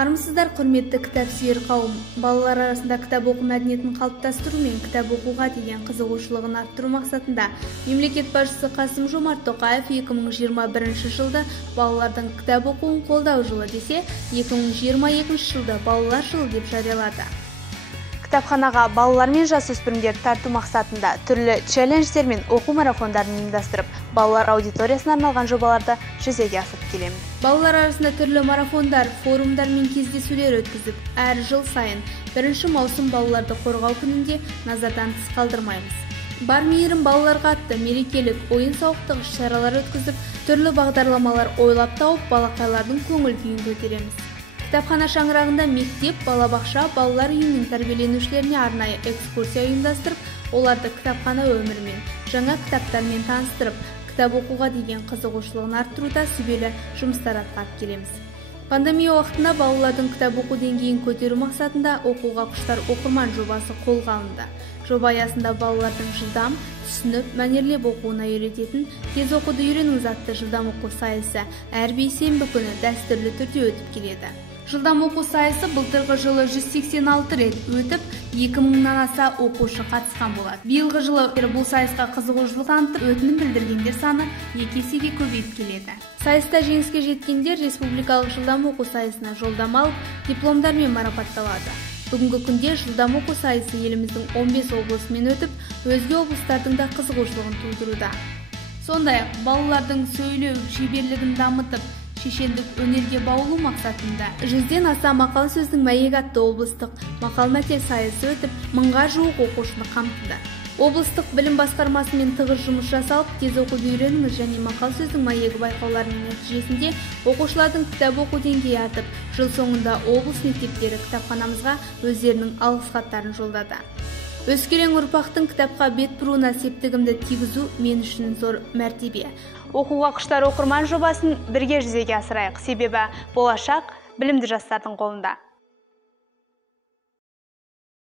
Армысыздар, құрметті кітап сүйер қауым. Балалар арасында кітап оқу мәдениетін қалыптастыру мен кітап оқуға деген қызығушылығын арттыру мақсатында мемлекет басшысы Қасым-Жомарт Тоқаев 2021 жылды балалардың кітап оқуын қолдау жылы десе, 2022 жылды балалар жылы деп жариялады. Кітапханаға балалар мен жасөспірімдер тарту мақсатында түрлі челлендждер мен оқу марафондарын ұйымдастырып, балалар аудиториясына арналған жобаларды жүзеге асырып келеміз. Балалар арасында түрлі марафондар, форумдар мен кездесулер өткізіп, әр жыл сайын 1 маусым балаларды қорғау күнінде назардан тыс қалдырмаймыз. Бар мейірім балаларға атты мерекелік ойын-сауықтық іс-шаралар өткізіп, түрлі бағдарламалар ойлап тауып, балақайлардың көңіл күйін көтереміз. Кітапхана шаңырағында мектеп, балабақша, балалар үйінің тәрбиеленушілеріне арнайы экскурсия ұйымдастырып, оларды кітапхана өмірімен, жаңа кітаптармен таныстырып, кітап оқуға деген қызығушылығын арттыруда сүбелі жұмыстар атқарып келеміз. Пандемия уақытында балалардың кітап оқу деңгейін көтеру мақсатында оқуға құштар оқырман жобасы қолға алынды. Жоба аясында балалардың жылдам, түсініп, мәнерлеп оқуына үйрететін тез оқуды үйреніңіз атты жылдам оқу сайысы әр бейсенбі күні дәстүрлі түрде өтіп келеді. Жылдам оқу сайысы былтырғы жылы 186 рет өтіп, 2000-нан аса оқушы қатысқан болады. Биылғы жылы бұл сайысқа қызығушылық танытып, өтінім білдіргендер саны 2 есеге көбейіп келеді. Сайыста жеңіске жеткендер республикалық жылдам оқу сайысына жолдама алып, дипломдармен марапатталады. Бүгінгі күнде жылдам оқу сайысы еліміздің 15 облысымен өтіп, өзге облыстардың да қызығушылығын тудыруда. Сондай-ақ балалардың сөйлеу шеберлігін дамытып, шешендік өнерге баулу мақсатында 100-ден аса мақал сөздің мәйегі атты облыстық мақал-мәтел сайысы өтіп, 1000-ға жуық оқушыны қамтыды. Облыстық білім басқармасымен тығыз жұмыс жасалып, тез оқуды үйреніңіз және мақал сөздің мәйегі байқауларының нәтижесінде оқушылардың кітап оқу деңгейі артып, жыл соңында облыс мектептері кітапханамызға өздерінің алғыс хаттарын жолдады. Өскелең ұрпақтың кітапқа бет бұруына септігімді тигізу мен үшін зор мәртебе. Оқуға құштар оқырман жобасын бірге жүзеге асырайық, себебі болашақ білімді жастардың қолында.